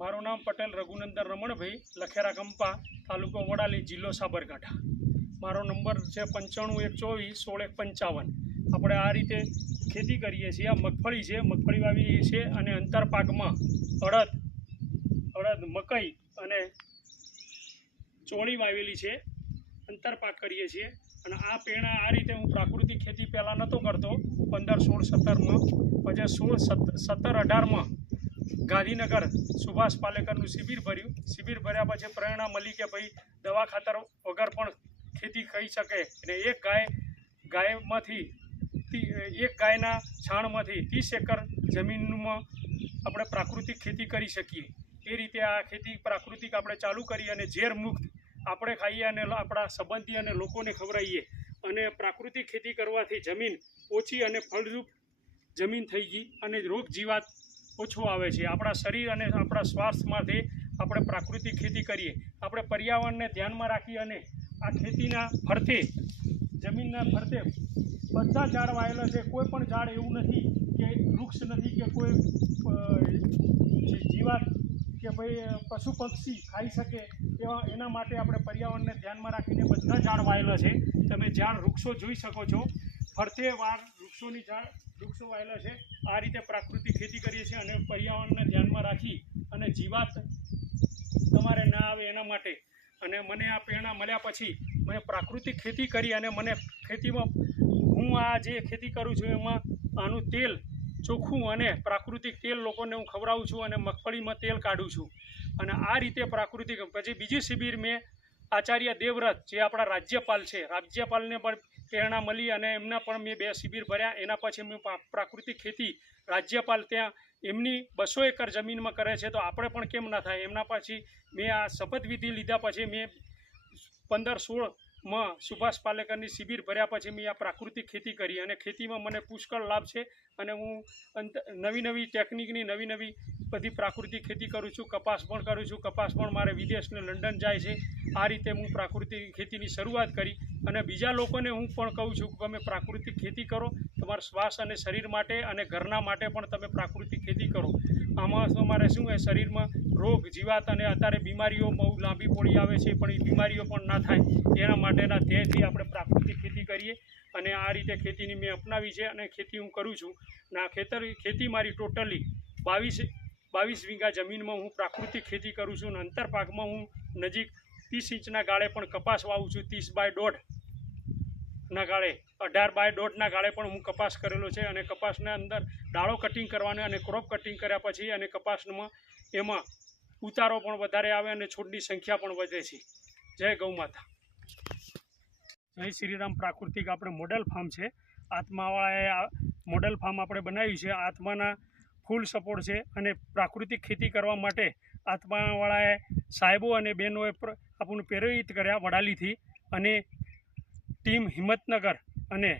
મારું નામ પટેલ રઘુનંદન રમણભાઈ, લખેરા કંપા, તાલુકો વડાલી, જિલ્લો સાબરકાંઠા। મારો નંબર છે 95141655। આપણે આ રીતે ખેતી કરીએ છીએ। આ મગફળી છે, મગફળી વાવી છે અને અંતર પાકમાં અડદ, મકાઈ અને ચોળી વાવેલી છે। અંતર પાક કરીએ છીએ અને આ પેણા આ રીતે હું પ્રાકૃતિક ખેતી પહેલાં નહોતો કરતો 15, 16, 17માં, પછી 16, 17, 18માં ગાંધીનગર સુભાષ પાલેકરનું શિબિર ભર્યું। શિબિર ભર્યા પછી પ્રેરણા મળી કે ભાઈ દવા ખાતર વગર પણ ખેતી કરી શકે અને એક ગાયના છાણમાંથી 30 એકર જમીનમાં આપણે પ્રાકૃતિક ખેતી કરી શકીએ। એ રીતે આ ખેતી પ્રાકૃતિક આપણે ચાલુ કરી અને ઝેર મુક્ત આપણે ખાઈએ અને આપણા સંબંધી અને લોકોને ખવડાવીએ। અને પ્રાકૃતિક ખેતી કરવાથી જમીન ઓછી અને ફળદ્રુપ જમીન થઈ ગઈ અને રોગ જીવાત ઓછો આવે છે। આપણા શરીર અને આપણા સ્વાસ્થ્યમાંથી આપણે પ્રાકૃતિક ખેતી કરીએ। આપણે પર્યાવરણને ધ્યાનમાં રાખી અને આ ખેતીના ફરતે, જમીનના ફરતે બધા ઝાડ વાવેલા છે। કોઈ પણ ઝાડ એવું નથી કે વૃક્ષ નથી કે કોઈ જીવાત કે ભાઈ પશુ પક્ષી ખાઈ શકે એના માટે આપણે પર્યાવરણને ધ્યાનમાં રાખીને બધા ઝાડ વાવેલા છે। તમે વૃક્ષો જોઈ શકો છો, ફરતે વૃક્ષો વાવેલા છે। આ રીતે પ્રાકૃતિક ખેતી કરીએ છીએ અને પર્યાવરણને ધ્યાનમાં રાખી અને જીવાત તમારે ના આવે એના માટે। અને મને આ પ્રેરણા મળ્યા પછી મેં પ્રાકૃતિક ખેતી કરી અને મને ખેતીમાં હું આ જે ખેતી કરું છું એમાં આનું તેલ ચોખ્ખું અને પ્રાકૃતિક તેલ લોકોને હું ખવડાવું છું અને મગફળીમાં તેલ કાઢું છું। અને આ રીતે પ્રાકૃતિક પછી બીજી શિબિર મેં આચાર્ય દેવવ્રત જે આપણા રાજ્યપાલ છે, રાજ્યપાલને પણ પ્રેરણા મળી અને એમના પણ મેં 2 શિબિર ભર્યા। એના પછી મેં પ્રાકૃતિક ખેતી રાજ્યપાલ ત્યાં એમની 200 એકર જમીનમાં કરે છે, તો આપણે પણ કેમ ના થાય। એમના પછી મેં આ શપથવિધિ લીધા પછી મેં 15-16માં સુભાષ પાલેકરની શિબિર ભર્યા પછી મેં આ પ્રાકૃતિક ખેતી કરી અને ખેતીમાં મને પુષ્કળ લાભ છે અને હું નવી ટેકનિકની નવી બધી પ્રાકૃતિક ખેતી કરું છું। કપાસ પણ કરું છું, કપાસ પણ મારે વિદેશને લંડન જાય છે। આ રીતે હું પ્રાકૃતિક ખેતીની શરૂઆત કરી અને બીજા લોકોને હું પણ કહું છું કે તમે પ્રાકૃતિક ખેતી કરો, તમારા શ્વાસ અને શરીર માટે અને ઘરના માટે પણ તમે પ્રાકૃતિક ખેતી કરો। આમાં તમારે શું હોય, શરીરમાં રોગ જીવાત અને અત્યારે બીમારીઓ બહુ લાંબી પોળી આવે છે, પણ એ બીમારીઓ પણ ના થાય એના માટેના ધ્યેયથી આપણે પ્રાકૃતિક ખેતી કરીએ। અને આ રીતે ખેતીની મેં અપનાવી છે અને ખેતી હું કરું છું। અને આ ખેતી મારી ટોટલી 22 વીઘા જમીનમાં હું પ્રાકૃતિક ખેતી કરું છું અને અંતર પાકમાં હું નજીક 30 ઇંચના ગાળે પણ કપાસ વાવું છું। 30x1.5ના ગાળે, 18x1.5ના ગાળે પણ હું કપાસ કરેલો છે અને કપાસના અંદર ડાળો કટિંગ કરવાનો અને ક્રોપ કટિંગ કર્યા પછી અને કપાસમાં એમાં ઉતારો પણ વધારે આવે અને છોડની સંખ્યા પણ વધે છે। જય ગૌ માતા, જય શ્રીરામ। પ્રાકૃતિક આપણે મોડેલ ફાર્મ છે, આત્માવાળાએ મોડેલ ફાર્મ આપણે બનાવ્યું છે। આત્માના ફૂલ સપોર્ટ છે અને પ્રાકૃતિક ખેતી કરવા માટે આત્માવાળાએ સાહેબો અને બહેનોએ આપણને પ્રેરિત કર્યા વડાલીથી અને ટીમ હિંમતનગર અને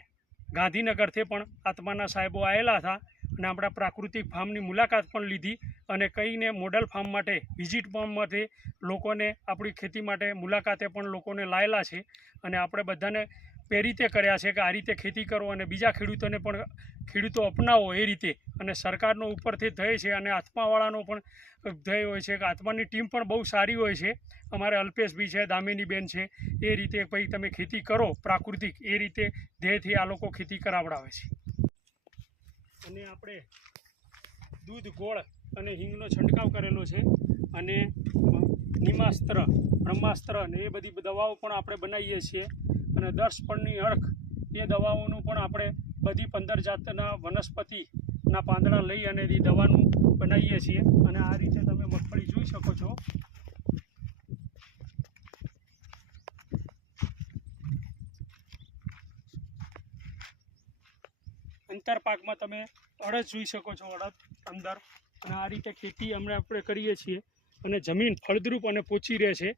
ગાંધીનગરથી પણ આત્માના સાહેબો આવેલા હતા અને આપણા પ્રાકૃતિક ફાર્મની મુલાકાત પણ લીધી અને કહીને મોડલ ફાર્મ માટે વિઝિટ ફાર્મ માટે લોકોને આપણી ખેતી માટે મુલાકાતે પણ લોકોને લાવેલા છે અને આપણે બધાને પ્રેરિત કર્યા છે કે આ રીતે ખેતી કરો અને બીજા ખેડૂતોને પણ ખેડૂતો અપનાવો એ રીતે। અને સરકારનો ઉપરથી ધ્યેય છે અને આત્માવાળાનો પણ ધ્યેય હોય છે કે આત્માની ટીમ પણ બહુ સારી હોય છે। અમારે અલ્પેશભાઈ છે, દામિનીબેન છે, એ રીતે ભાઈ તમે ખેતી કરો પ્રાકૃતિક, એ રીતે ધ્યેયથી આ લોકો ખેતી કરાવડાવે છે। અને આપણે દૂધ, ગોળ અને હિંગનો છંટકાવ કરેલો છે અને નિમાસ્ત્ર, બ્રહ્માસ્ત્ર અને એ બધી દવાઓ પણ આપણે બનાવીએ છીએ અને 10 પણની અર્ક એ દવાઓનું પણ આપણે બધી 15 જાતના વનસ્પતિના પાંદડા લઈ અને એ દવાનું બનાવીએ છીએ। અને આ રીતે તમે મગફળી જોઈ શકો છો। અંતર પાકમાં તમે અડદ જોઈ શકો છો, અડદ અંદર। અને આ રીતે ખેતી આપણે કરીએ છીએ અને જમીન ફળદ્રુપ અને પોચી રહે છે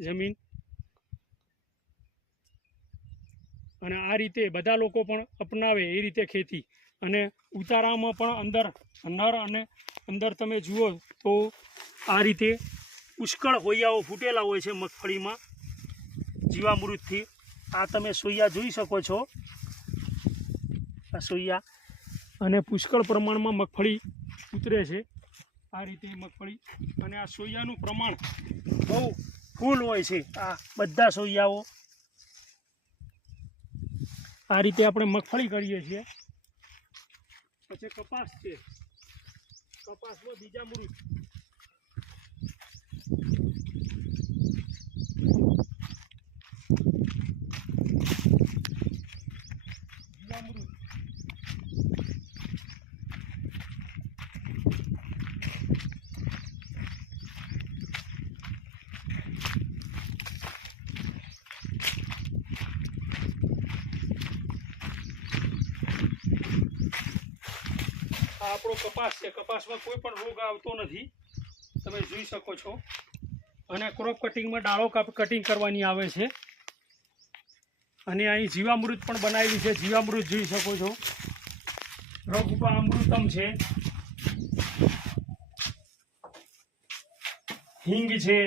જમીન। અને આ રીતે બધા લોકો પણ અપનાવે એ રીતે ખેતી। અને ઉતારામાં પણ અંદર નર અને અંદર તમે જુઓ તો આ રીતે પુષ્કળ હોયાઓ ફૂટેલા હોય છે મગફળીમાં જીવામૃતથી। આ તમે સોયા જોઈ શકો છો, આ સોયા અને પુષ્કળ પ્રમાણમાં મગફળી ઉતરે છે। આ રીતે મગફળી અને આ સોયાનું પ્રમાણ બહુ ફૂલ હોય છે. આ બધા સોયાઓ આ રીતે આપણે મગફળી કરીએ છીએ. પછી કપાસ છે, કપાસમાં બીજામૃત જીવામૃત આ આપણો કપાસ છે. કપાસમાં કોઈ પણ રોગ આવતો નથી, તમે જોઈ શકો છો. અને ક્રોપ કટિંગમાં ડાળો કટિંગ કરવાની આવે છે. અને અહીં જીવામૃત પણ બનાવેલી છે. જીવામૃત જોઈ શકો છો. રઘુપા અમૃતમ છે, હિંગ છે,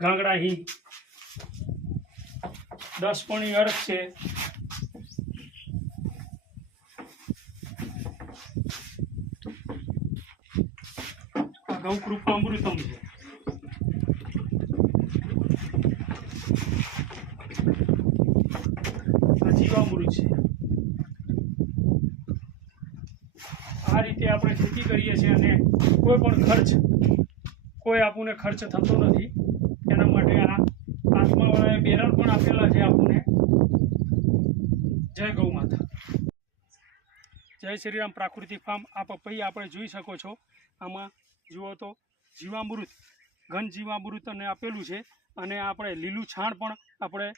ગાંગડા હિંગ, 10 પણી અર્ક છે, ગૌકૃપા અમૃતમ છે. આ જીવામૃત છે. આ રીતે આપણે ખેતી કરીએ છીએ અને કોઈ પણ આપણને ખર્ચ થતો નથી. એના માટે આ આત્માવાળાએ બેરલ પણ આપેલા છે આપણને. જય ગૌ માતા. જય શ્રી રામ. પ્રાકૃતિક ફાર્મ. આ પપૈયા આપણે જોઈ શકો છો. આમાં જુઓ તો જીવામૃત, ઘન જીવામૃત અને આપેલું છે. અને આપણે લીલું છાણ પણ આપણે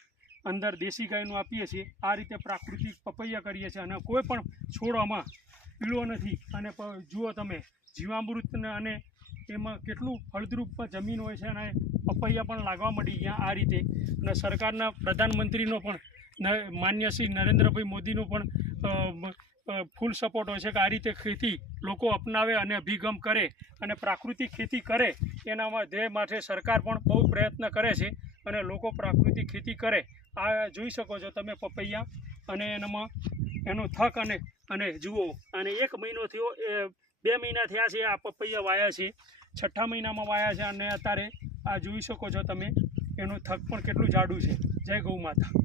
અંદર દેશી ગાયનું આપીએ છીએ. આ રીતે પ્રાકૃતિક પપૈયા કરીએ છીએ અને કોઈ પણ છોડ આમાં પીળો નથી. અને જુઓ તમે જીવામૃતને અને એમાં કેટલું ફળદ્રુપ જમીન હોય છે અને પપૈયા પણ લાગવા મળી ગયા આ રીતે. અને સરકારના પ્રધાનમંત્રીનો પણ માન્ય શ્રી નરેન્દ્રભાઈ મોદીનો પણ ફૂલ સપોર્ટ હોય છે કે આ રીતે ખેતી લોકો અપનાવે અને અભિગમ કરે અને પ્રાકૃતિક ખેતી કરે. એના ધ્યેય માટે સરકાર પણ બહુ પ્રયત્ન કરે છે અને લોકો પ્રાકૃતિક ખેતી કરે. આ જોઈ શકો છો તમે પપૈયા. અને એનામાં એનો થક અને જુઓ, અને 1 મહિનો થયો, 2 મહિના થયા છે આ પપૈયા વાયા છે. 6ઠ્ઠા મહિનામાં વાયા છે અને અત્યારે આ જોઈ શકો છો તમે. એનું થક પણ કેટલું જાડું છે. જય ગૌ માતા.